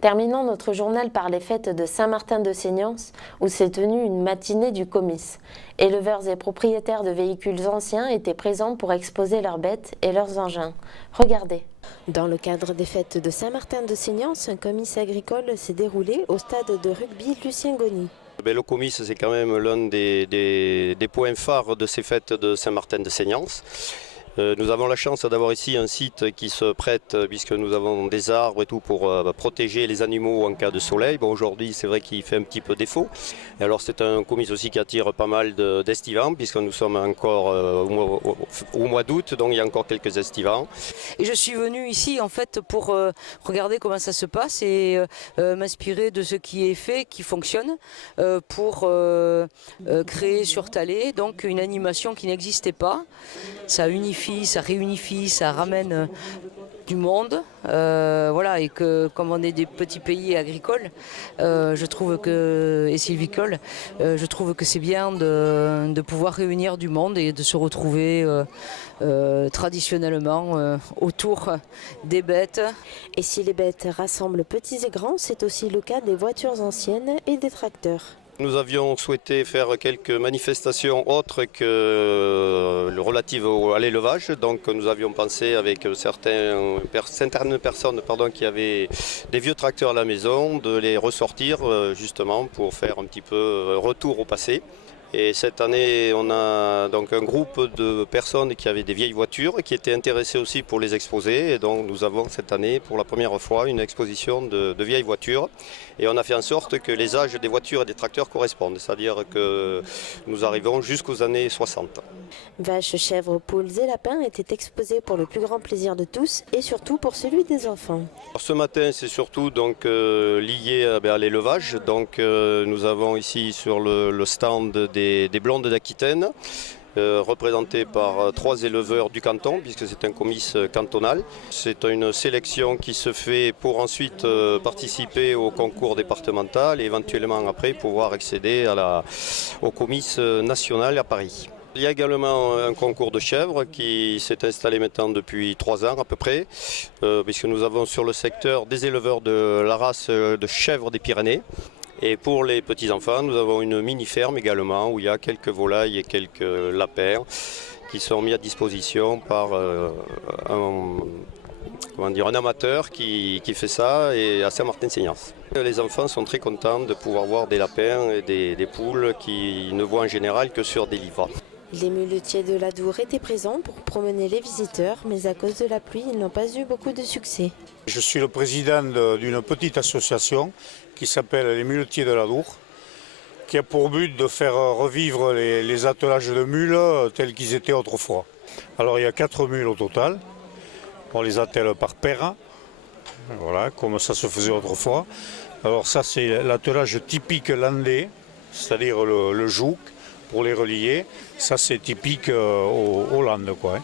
Terminons notre journal par les fêtes de Saint-Martin-de-Seignance, où s'est tenue une matinée du comice. Éleveurs et propriétaires de véhicules anciens étaient présents pour exposer leurs bêtes et leurs engins. Regardez. Dans le cadre des fêtes de Saint-Martin-de-Seignance, un comice agricole s'est déroulé au stade de rugby Lucien Goni. Le comice, c'est quand même l'un des points phares de ces fêtes de Saint-Martin-de-Seignance. Nous avons la chance d'avoir ici un site qui se prête, puisque nous avons des arbres et tout pour protéger les animaux en cas de soleil. Bon, aujourd'hui, c'est vrai qu'il fait un petit peu défaut. Et alors, c'est un comice aussi qui attire pas mal d'estivants, puisque nous sommes encore au mois d'août, donc il y a encore quelques estivants. Et je suis venue ici en fait pour regarder comment ça se passe et m'inspirer de ce qui est fait, qui fonctionne, pour créer sur Thallet donc une animation qui n'existait pas. Ça unifie, ça réunifie, ça ramène du monde, voilà, et que comme on est des petits pays agricoles, je trouve que, et sylvicoles, je trouve que c'est bien de pouvoir réunir du monde et de se retrouver traditionnellement autour des bêtes. Et si les bêtes rassemblent petits et grands, c'est aussi le cas des voitures anciennes et des tracteurs. Nous avions souhaité faire quelques manifestations autres que relatives à l'élevage. Donc nous avions pensé avec certaines personnes qui avaient des vieux tracteurs à la maison de les ressortir justement pour faire un petit peu retour au passé. Et cette année, on a donc un groupe de personnes qui avaient des vieilles voitures qui étaient intéressées aussi pour les exposer. Et donc nous avons cette année, pour la première fois, une exposition de vieilles voitures. Et on a fait en sorte que les âges des voitures et des tracteurs correspondent. C'est-à-dire que nous arrivons jusqu'aux années 60. Vaches, chèvres, poules et lapins étaient exposés pour le plus grand plaisir de tous et surtout pour celui des enfants. Alors, ce matin, c'est surtout donc, lié à l'élevage. Donc nous avons ici sur le stand des blondes d'Aquitaine, représentés par 3 éleveurs du canton, puisque c'est un comice cantonal. C'est une sélection qui se fait pour ensuite participer au concours départemental et éventuellement après pouvoir accéder au comice national à Paris. Il y a également un concours de chèvres qui s'est installé maintenant depuis 3 ans à peu près, puisque nous avons sur le secteur des éleveurs de la race de chèvres des Pyrénées. Et pour les petits-enfants, nous avons une mini-ferme également où il y a quelques volailles et quelques lapins qui sont mis à disposition par un amateur qui fait ça et à Saint-Martin-de-Seignance. Les enfants sont très contents de pouvoir voir des lapins et des poules qu'ils ne voient en général que sur des livres. Les muletiers de l'Adour étaient présents pour promener les visiteurs, mais à cause de la pluie, ils n'ont pas eu beaucoup de succès. Je suis le président d'une petite association qui s'appelle les muletiers de l'Adour, qui a pour but de faire revivre les attelages de mules tels qu'ils étaient autrefois. Alors il y a 4 mules au total, on les attelle par paire, voilà, comme ça se faisait autrefois. Alors ça c'est l'attelage typique landais, c'est-à-dire le joug pour les relier, ça c'est typique aux Landes, quoi.